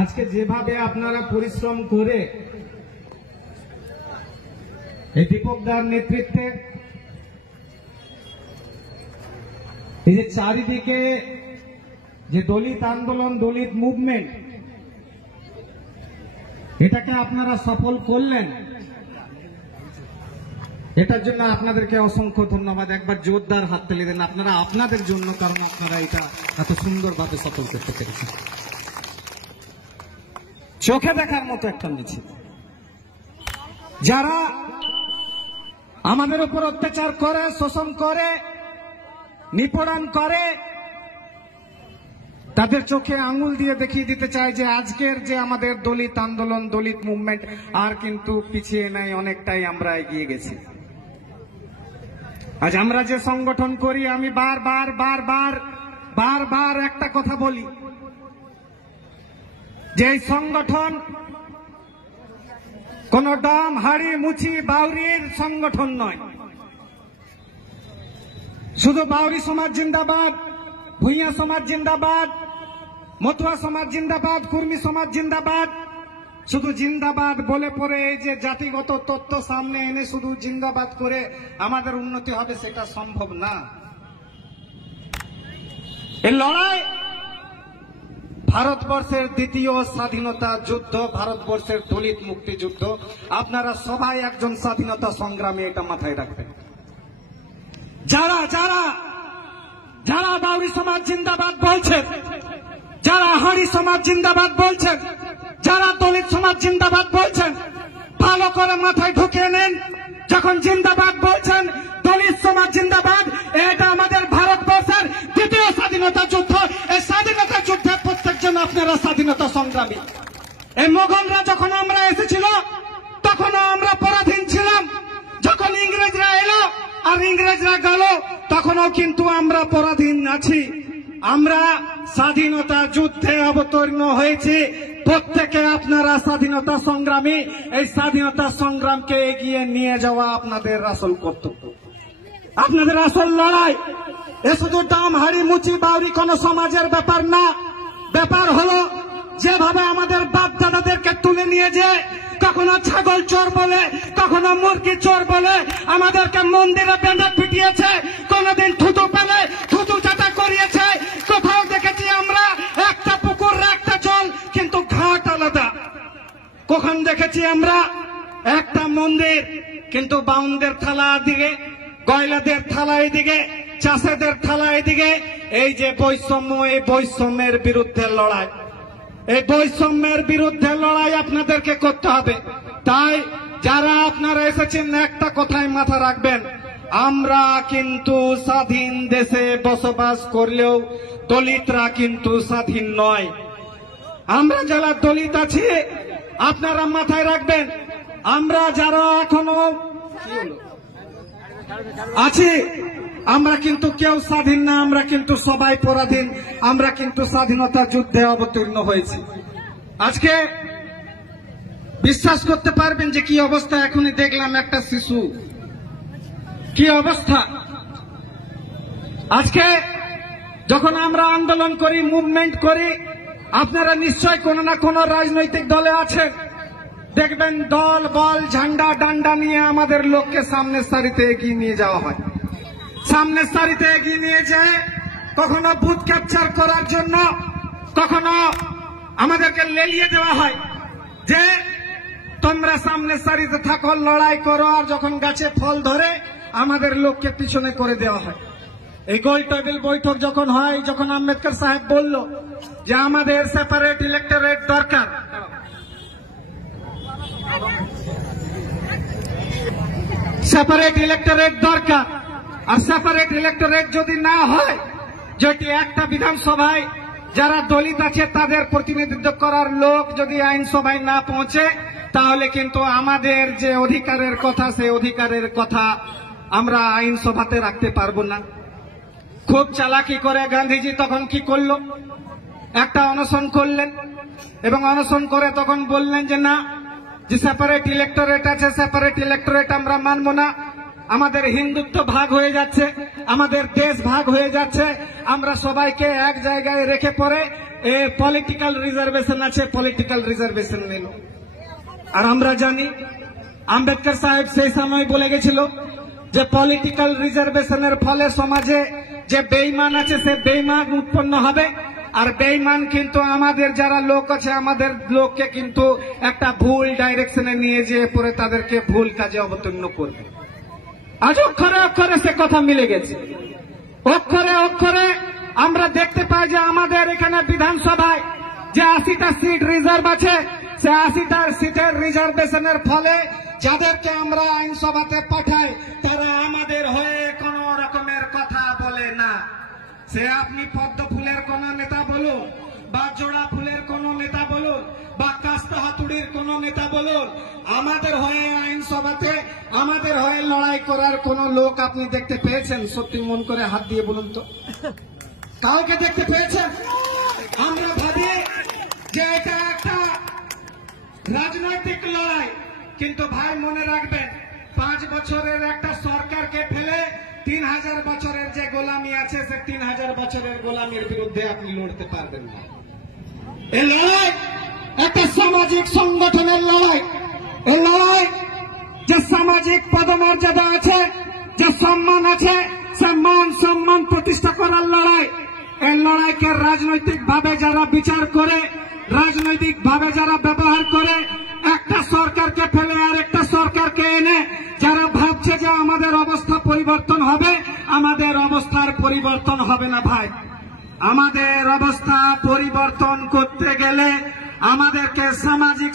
আজকে যেভাবে আপনারা পরিশ্রম করে এই দীপকদার নেতৃত্বে এই যে চারিদিকে যে দলিত আন্দোলন, দলিত মুভমেন্ট, এটাকে আপনারা সফল করলেন, এটার জন্য আপনাদেরকে অসংখ্য ধন্যবাদ। একবার জোরদার হাততালি দেন আপনারা, আপনাদের জন্য, কারণ আপনারা এটা এত সুন্দরভাবে সফল করতে পেরেছেন। চোখে দেখার মতো একটা মিছিল। যারা আমাদের উপর অত্যাচার করে, শোষণ করে, নিপীড়ন করে, তাদের চোখে আঙুল দিয়ে দেখিয়ে দিতে চায় যে আজকের যে আমাদের দলিত আন্দোলন, দলিত মুভমেন্ট আর কিন্তু পিছিয়ে নাই, অনেকটাই আমরা এগিয়ে গেছি। আজ আমরা যে সংগঠন করি, আমি বারবার একটা কথা বলি যে এই সংগঠন কোন ডাম, হাড়ি, মুচি, বাউরির সংগঠন নয়। শুধু বাউরি সমাজ জিন্দাবাদ, ভূঁইয়া সমাজ জিন্দাবাদ, মতুয়া সমাজ জিন্দাবাদ, কুর্মী সমাজ জিন্দাবাদ, শুধু জিন্দাবাদ বলে পরে এই যে জাতিগত তত্ত্ব সামনে এনে শুধু জিন্দাবাদ করে আমাদের উন্নতি হবে, সেটা সম্ভব না। এই লড়াই ভারতবর্ষের দ্বিতীয় স্বাধীনতা যুদ্ধ, ভারতবর্ষের দলিত মুক্তিযুদ্ধ। আপনারা সবাই একজন স্বাধীনতা সংগ্রামী, এটা মাথায় রাখবেন। যারা যারা যারা বাউরি সমাজ জিন্দাবাদ বলছেন, যারা হাড়ি সমাজ জিন্দাবাদ বলছেন, যারা দলিত সমাজ জিন্দাবাদ বলছেন, ভালো করে মাথায় ঢুকিয়ে নেন। যখন জিন্দাবাদ বলছেন, দলিত সমাজ জিন্দাবাদ, এটা আমাদের ভারতবর্ষের দ্বিতীয় স্বাধীনতা যুদ্ধ। এই স্বাধীনতা যুদ্ধে প্রত্যেকজন আপনারা স্বাধীনতা সংগ্রামী। এই মোগলরা যখন আমরা এসেছিল তখনও আমরা পরাধীন ছিলাম। যখন ইংরেজরা এলো আর ইংরেজরা গেল, তখনও কিন্তু আমরা পরাধীন আছি। আমরা স্বাধীনতা যুদ্ধে অবতীর্ণ হয়েছি। প্রত্যেকে আপনারা স্বাধীনতা সংগ্রামী। এই স্বাধীনতা সংগ্রামকে এগিয়ে নিয়ে যাওয়া আপনাদের আসল কর্তব্য, আপনাদের আসল লড়াই। এ শুধু ডাম, হাড়ি, মুচি, বাউরি কোন সমাজের ব্যাপার না। ব্যাপার হলো যেভাবে আমাদের বাপ দাদাদেরকে তুলে নিয়ে যায়, কখনো ছাগল চোর বলে, কখনো মুরগি চোর বলে আমাদেরকে মন্দিরে বেঁধে পিটিয়েছে, কোনদিন থুতু পেলে থুতু চাটা করিয়েছে। কোথাও দেখেছি আমরা একটা পুকুর, একটা জল, কিন্তু ঘাট আলাদা। কখন দেখেছি আমরা একটা মন্দির, কিন্তু বাউনদের থালা দিকে, গয়লাদের থালা এদিকে, চাষেদের থালা এদিকে। এই যে বৈষম্য, এই বৈষম্যের বিরুদ্ধে লড়াই, এই বৈষম্যের বিরুদ্ধে লড়াই আপনাদেরকে করতে হবে। তাই যারা আপনারা এসেছেন, একটা কথাই মাথা রাখবেন, আমরা কিন্তু স্বাধীন দেশে বসবাস করলেও দলিতরা কিন্তু স্বাধীন নয়। আমরা যারা দলিত আছি, আপনারা মাথায় রাখবেন, আমরা যারা এখনো আছি, আমরা কিন্তু কেউ স্বাধীন না, আমরা কিন্তু সবাই পরাধীন। আমরা কিন্তু স্বাধীনতা যুদ্ধে অবতীর্ণ হয়েছি। আজকে বিশ্বাস করতে পারবেন যে কি অবস্থা। এখনই দেখলাম একটা শিশু, কি অবস্থা। আজকে যখন আমরা আন্দোলন করি, মুভমেন্ট করি, আপনারা নিশ্চয় কোন না কোন রাজনৈতিক দলে আছেন। দেখবেন দল, বল, ঝান্ডা, ডান্ডা নিয়ে আমাদের লোককে সামনের সারিতে এগিয়ে নিয়ে যাওয়া হয়। সামনের সারিতে এগিয়ে নিয়ে যায়, কখনো বুথ ক্যাপচার করার জন্য, কখনো আমাদেরকে লেলিয়ে দেওয়া হয় যে তোমরা সামনের সারিতে থাকো, লড়াই করো। আর যখন গাছে ফল ধরে আমাদের লোককে পিছনে করে দেওয়া হয়। এই গোল টেবিল বৈঠক যখন হয়, যখন আম্বেদকর সাহেব বলল যে আমাদের সেপারেট ইলেক্টরেট দরকার, সেপারেট ইলেক্টরেট দরকার। আর সেপারেট ইলেক্টরেট যদি না হয়, যেটি একটা বিধানসভায় যারা দলিত আছে তাদের প্রতিনিধিত্ব করার লোক যদি আইনসভায় না পৌঁছে, তাহলে কিন্তু আমাদের যে অধিকারের কথা, সেই অধিকারের কথা আমরা আইনসভাতে রাখতে পারবো না। খুব চালাকি করে গান্ধীজি তখন কি করলো, একটা অনশন করলেন এবং অনশন করে তখন বললেন যে না, যে সেপারেট ইলেক্টরেট আছে, সেপারেট ইলেক্টরেট আমরা মানব না। আমাদের হিন্দুত্ব ভাগ হয়ে যাচ্ছে, আমাদের দেশ ভাগ হয়ে যাচ্ছে। আমরা সবাইকে এক জায়গায় রেখে পরে পলিটিক্যাল রিজার্ভেশন আছে, পলিটিক্যাল রিজার্ভেশন নিল। আর আমরা জানি আম্বেদকর সাহেব সেই সময় বলে গেছিল যে পলিটিক্যাল রিজার্ভেশনের ফলে সমাজে যে বেঈমান আছে সে বেঈমান উৎপন্ন হবে, আর বেঈমান কিন্তু আমাদের যারা লোক আছে আমাদের লোককে কিন্তু একটা ভুল ডাইরেকশনে নিয়ে যেয়ে পরে তাদেরকে ভুল কাজে অবতীর্ণ করবে। আজ অক্ষরে অক্ষরে সে কথা মিলে গেছে। অক্ষরে অক্ষরে আমরা দেখতে পাই যে আমাদের এখানে বিধানসভায় যে 80টা সিট রিজার্ভ আছে, সে 80টা সিটের রিজার্ভেশনের ফলে যাদেরকে আমরা আইনসভাতে পাঠাই তারা আমাদের হয়ে কোন রকমের কথা বলে না। সে আপনি পদ্ম ফুলের কোন নেতা বলুন, বা জোড়া ফুলের কোন নেতা বলুন, বা কাস্তা হাতুড়ির কোন নেতা বলুন, আমাদের হয়ে আইনসভাতে আমাদের হয়ে লড়াই করার কোন লোক আপনি দেখতে পেয়েছেন? সত্যি মন করে হাত দিয়ে বলুন তো, কাউকে দেখতে পেয়েছেন? আমরা ভাবি যে এটা একটা রাজনৈতিক লড়াই, কিন্তু ভাই মনে রাখবেন 5 বছরের একটা সরকারকে ফেলে 3000 বছরের যে গোলামি আছে সে 3000 বছরের গোলামির বিরুদ্ধে আপনি লড়তে পারবেন না। এই লড়াই একটা সামাজিক সংগঠনের লড়াই। এই লড়াই যে সামাজিক পদমর্যাদা আছে, যে সম্মান আছে, সে মান সম্মান প্রতিষ্ঠা করার লড়াই। এই লড়াইকে রাজনৈতিক ভাবে যারা বিচার করে, রাজনৈতিক ভাবে যারা ব্যবহার করে, একটা সরকারকে ফেলে আর একটা সরকারকে এনে যারা ভাবছে যে আমাদের অবস্থা পরিবর্তন হবে, আমাদের অবস্থার পরিবর্তন হবে না ভাই। আমাদের অবস্থা পরিবর্তন করতে গেলে আমাদেরকে সামাজিক